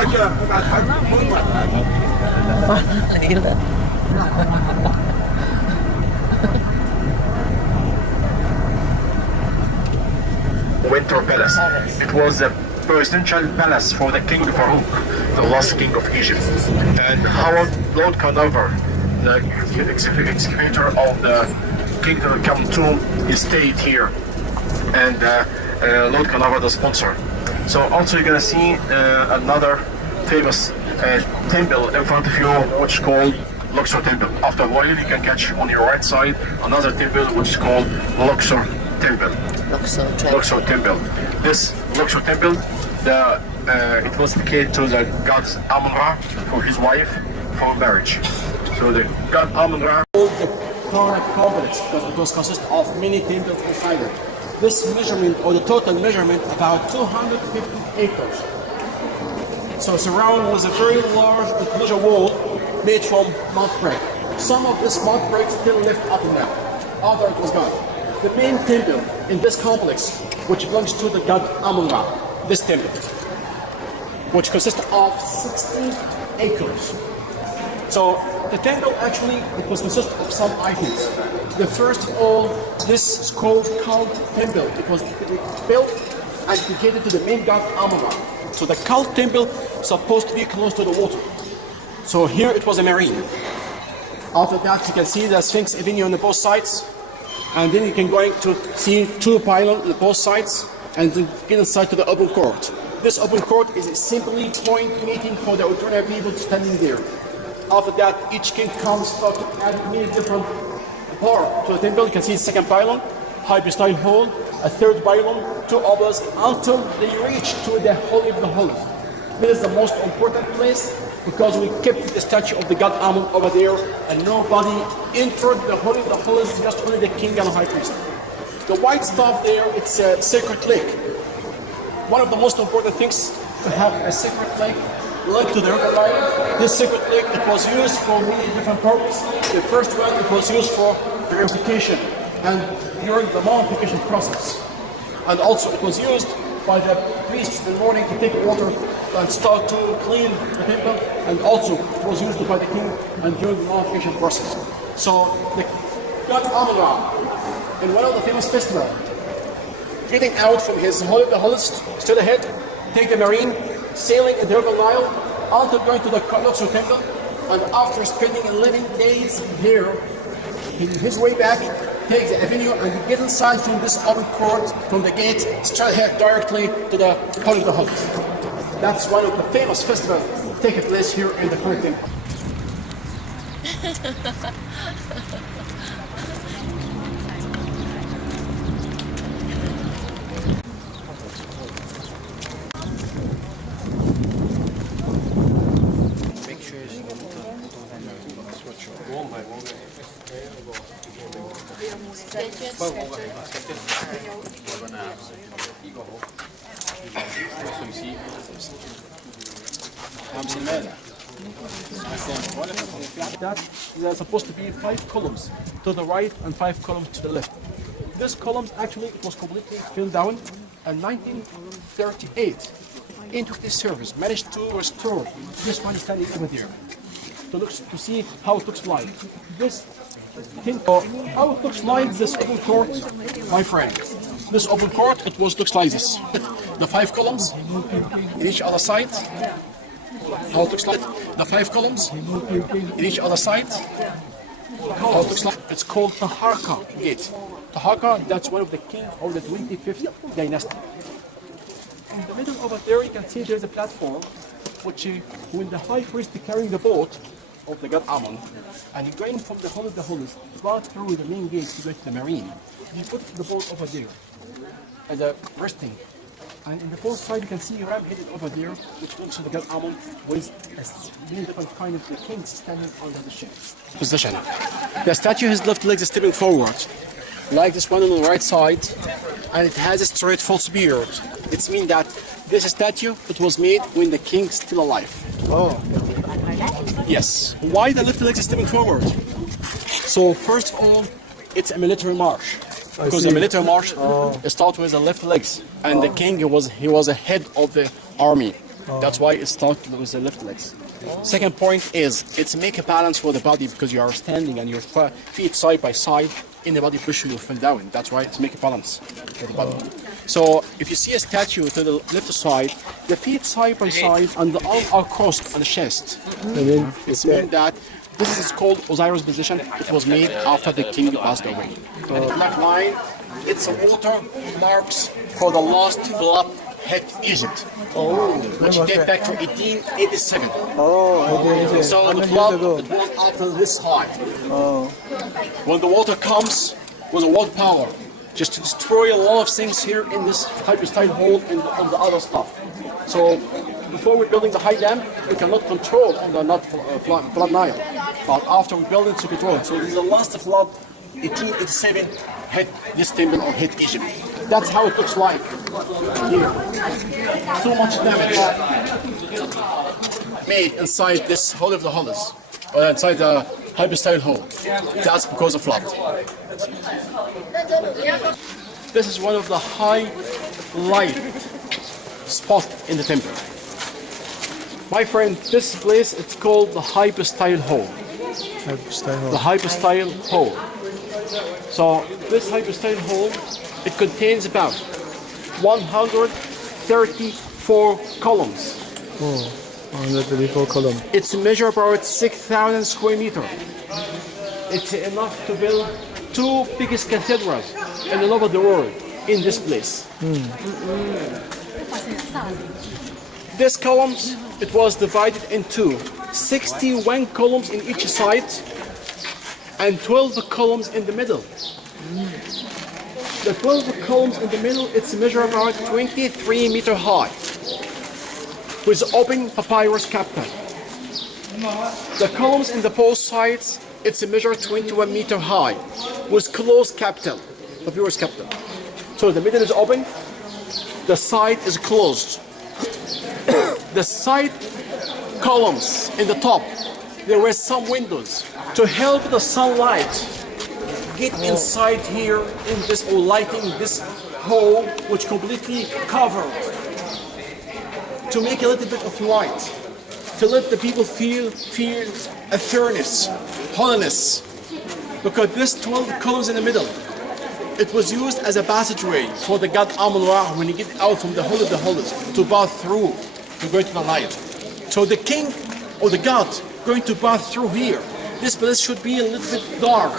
Winter Palace. It was the presidential palace for the King Farouk, the last king of Egypt. And Howard Lord Carnarvon, the excavator of the Kingdom Come tomb, he stayed here. And Lord Carnarvon, the sponsor. So also you're gonna see another famous temple in front of you, which is called Luxor Temple. After a while, you can catch on your right side another temple, which is called Luxor Temple. Luxor Temple. This Luxor Temple, it was dedicated to the god Amun-Ra for his wife for marriage. So the god Amun-Ra called the Karnak complex because it was consist of many temples inside it. This measurement, or the total measurement, about 250 acres. So surrounded was a very large enclosure wall made from mud brick. Some of this mud brick still left up and down. Other it was gone. The main temple in this complex, which belongs to the god Amun-Ra, this temple, which consists of 60 acres. So the temple actually, it was consist of some items. The first of all, this is called cult temple. It was built and dedicated to the main god Amun-Ra. So the cult temple is supposed to be close to the water. So here it was a marine. After that, you can see the Sphinx Avenue on the both sides. And then you can go to see two pylons on both sides and then get inside to the open court. This open court is a simply point meeting for the ordinary people standing there. After that, each king comes start to add many different parts to the temple. You can see the second pylon, Hypostyle Hall, a third pylon, two others, until they reach to the Holy of the Holies. This is the most important place because we kept the statue of the god Amun over there and nobody entered the Holy of the Holies, just only the king and the high priest. The white stuff there, it's a sacred lake. One of the most important things to have a sacred lake linked to the river Nile. This sacred lake, it was used for many different purposes. The first one, it was used for purification and during the mummification process. And also it was used by the priests in the morning to take water and start to clean the temple, and also it was used by the king and during the mummification process. So the god Amun-Ra, in one of the famous festivals, getting out from his Holy of the Holies, stood ahead, take the marine, sailing in the river Nile, until going to the Luxor temple, and after spending 11 days here, in his way back, take the avenue and get inside from this open court, from the gate, straight ahead directly to the Holy of the Holies. That's one of the famous festivals taking place here in the Holy Temple. That there are supposed to be 5 columns to the right and 5 columns to the left. This columns actually it was completely filled down, and 1938 into this service managed to restore this one standing over there to see how it looks like. This how it looks like this open court, my friend. This open court looks like this. The 5 columns in each other side. How it looks like the 5 columns in each other side. How it looks like it's called Taharqa gate. Taharqa, that's one of the kings of the 25th dynasty. In the middle over there, you can see there's a platform, which when the high priest is carrying the boat of the god Amun, and you're going from the Holy of the Holies right through the main gate to go to the marine, you put the boat over there as a resting. And in the both side, you can see a ram headed over there, which belongs to the god Amun, with many different kind of the kings standing under the ship. Position. The statue has left legs stepping forward, like this one on the right side, and it has a straight false beard. It means that this statue, it was made when the king is still alive. Oh. Yes. Why the left legs stepping forward? So first of all, it's a military march. Because the military march starts with the left legs, and the king he was a head of the army. That's why it starts with the left legs. Second point is it's make a balance for the body because you are standing and your feet side by side in the body position, you fall down. That's why it's make a balance for the body. So if you see a statue to the left side, the feet side by side and the arms are crossed on the chest. And then It's meant that this is called Osiris position. It was made after the king passed away. And the black line, it's a water marks for the last flood hit Egypt, which date back to 1887. So the flood it was after this high. When the water comes with a water power, just to destroy a lot of things here in this hypostyle hole and on the other stuff. So before we're building the high dam, we cannot control on the not flood Nile. But after we build it to control it. So this is the last flood, 1887, hit this temple or hit Egypt. That's how it looks like here. So much damage made inside this hole of the hollows, or inside the hypostyle hole. That's because of flood. This is one of the high light spots in the temple. My friend, this place it's called the hypostyle hole. The hypostyle hole. So this hypostyle hole, it contains about 134 columns. 134 columns. It's measured about 6,000 square meters. It's enough to build two biggest cathedrals in all over the world in this place. These columns, it was divided into 61 columns in each side and 12 columns in the middle. The 12 columns in the middle, it's measured about 23 meters high with open papyrus capital. The columns in the both sides, it's measured 21 meters high with closed capital, papyrus capital. So the middle is open, the side is closed. The side columns in the top, there were some windows to help the sunlight get inside here in this, or lighting this hole which completely covered, to make a little bit of light, to let the people feel a furnace, holiness, because this 12 columns in the middle, it was used as a passageway for the god Amun-Ra when he get out from the hole of the holies to pass through to go to the Nile. So the king or the god going to pass through here, this place should be a little bit dark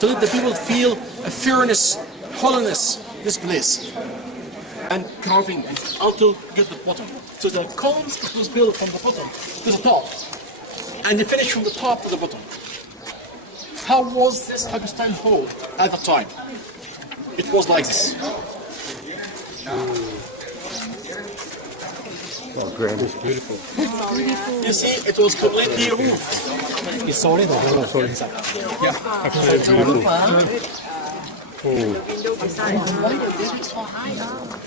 to let the people feel a furnace, holiness, this place. And carving until get the bottom. So the columns it was built from the bottom to the top, and they finished from the top to the bottom. How was this hypostyle hole at the time? It was like this. Oh, grand. It's beautiful. You see, it was completely roofed. It's solid or solid inside? Yeah. It's beautiful.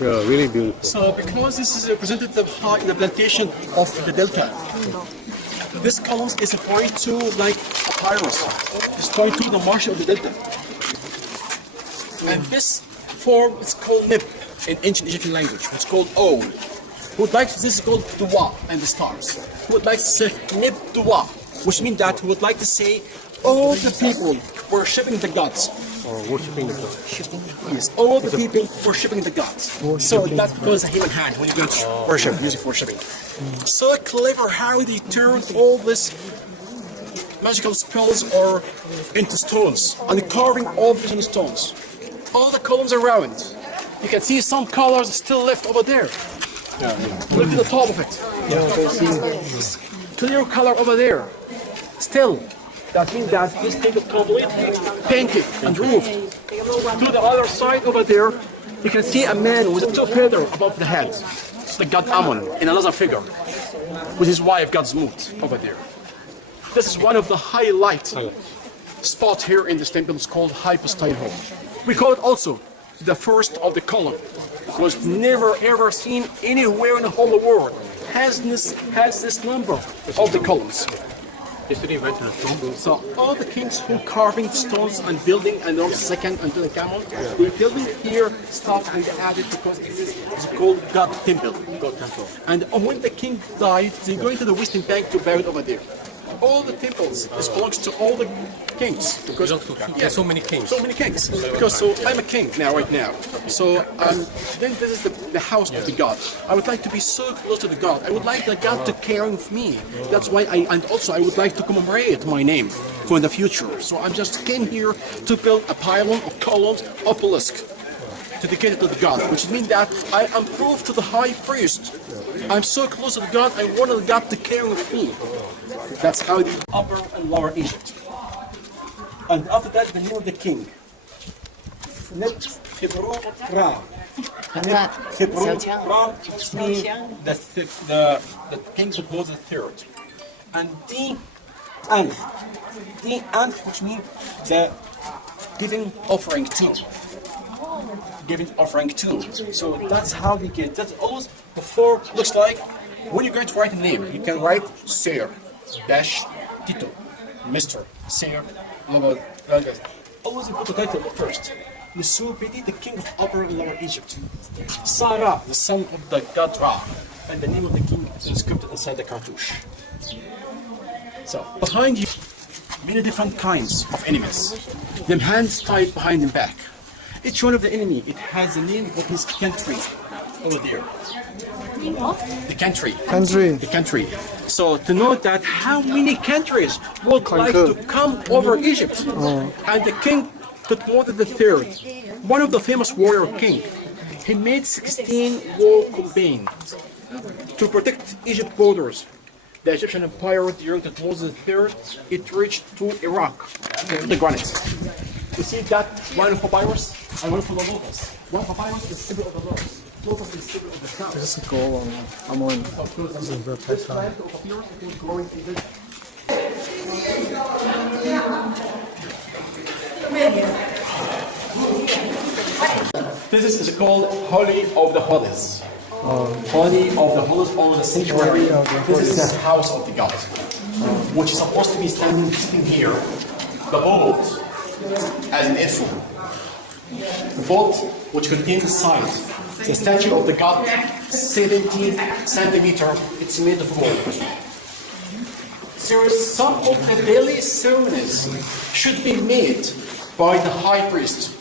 Yeah, really beautiful. So because this is represented the plantation of the delta, this column is a point to like papyrus. It's point to the marsh of the delta. And this form is called nib in ancient Egyptian language. It's called owl. Who would like this is called dua and the stars. Who would like to say nib dua, which means that who would like to say all the people worshipping the gods. Worshipping the god. Yes, all the people worshipping the gods. So that's because a human hand when you go to worship, music for worshiping. So clever how they turn all this magical spells or into stones and carving all this in stones. All the columns around. You can see some colors still left over there. Look at the top of it. Clear color over there. Still. That means that this thing is completely painted and roofed. To the other side over there, you can see a man with two feathers above the head. The god Amun in another figure, with his wife god Zmut over there. This is one of the highlight spots here in this temple. It's called hypostyle hole. We call it also the first of the column. It was never ever seen anywhere in the whole world. Has this number of the columns. So all the kings who carving stones and building and also second until the camel, the building here stopped and added because it's called God Temple. And when the king died, they go into the western bank to bury it over there. All the temples, this belongs to all the kings. Because so many kings. So many kings. Because so I'm a king now, right now. So then this is the house of the God. I would like to be so close to the God. I would like the God to care of me. That's why and also I would like to commemorate my name for the future. So I just came here to build a pylon of columns, obelisk, dedicated to the God, which means that I am proof to the high priest. I'm so close to the God, I want the God to care of me. That's how the Upper and Lower Egypt. And after that, the name of the king. Ra. Ra means the king that was the third. And An, which means the giving offering to. Giving offering to. So that's how we get. That's always before looks like when you're going to write a name, you can write Sir, dash, Tito, Mr. Sir, Logo. Always you put the title first. Nesubiti, the king of Upper and Lower Egypt. Sarah, the son of the god Ra, and the name of the king is inscribed inside the cartouche. So behind you, many different kinds of enemies. Them hands tied behind them back. Each one of the enemy, it has the name of his country over there. The country. The country. So to know that how many countries would like to come over Egypt. And the king Thutmose III, one of the famous warrior king, he made 16 war campaigns to protect Egypt borders. The Egyptian Empire during Thutmose III, it reached to Iraq, the granite. You see that one papyrus and one for the lotus. One papyrus is the symbol of the lotus. Lotus is the symbol of the crown. This is cool. I'm on. This is very tight. This is called Holy of the Holies. Holy of the Holies or the sanctuary. This is the house of the God, which is supposed to be sitting here. The boat as an info. The boat which contains inside the statue of the God, 17 centimeter. It's made of gold. So some of the daily ceremonies should be made by the high priest.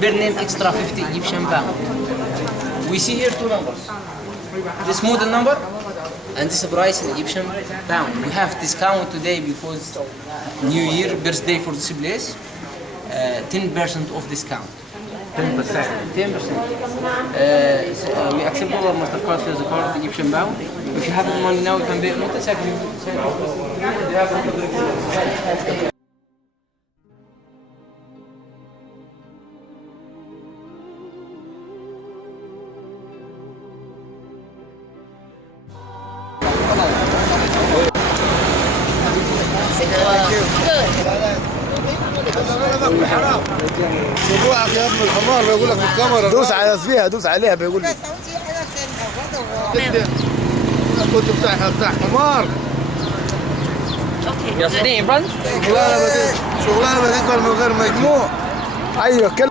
Per name extra 50 Egyptian pound. We see here two numbers. This modern number and this price in Egyptian pound. We have discount today because New Year birthday for this place. 10% of discount. 10%. 10%. we accept dollar, Mastercard, there's a card, Egyptian pound. If you have the money now, you can pay. Not a second. شوفوها يا ابن الحمار بيقول لك بالكاميرا دوس على فيها دوس عليها بيقول لك كنت بتاع حمار You're sitting in front? شغلانه بديت من غير مجموع ايوه كلمة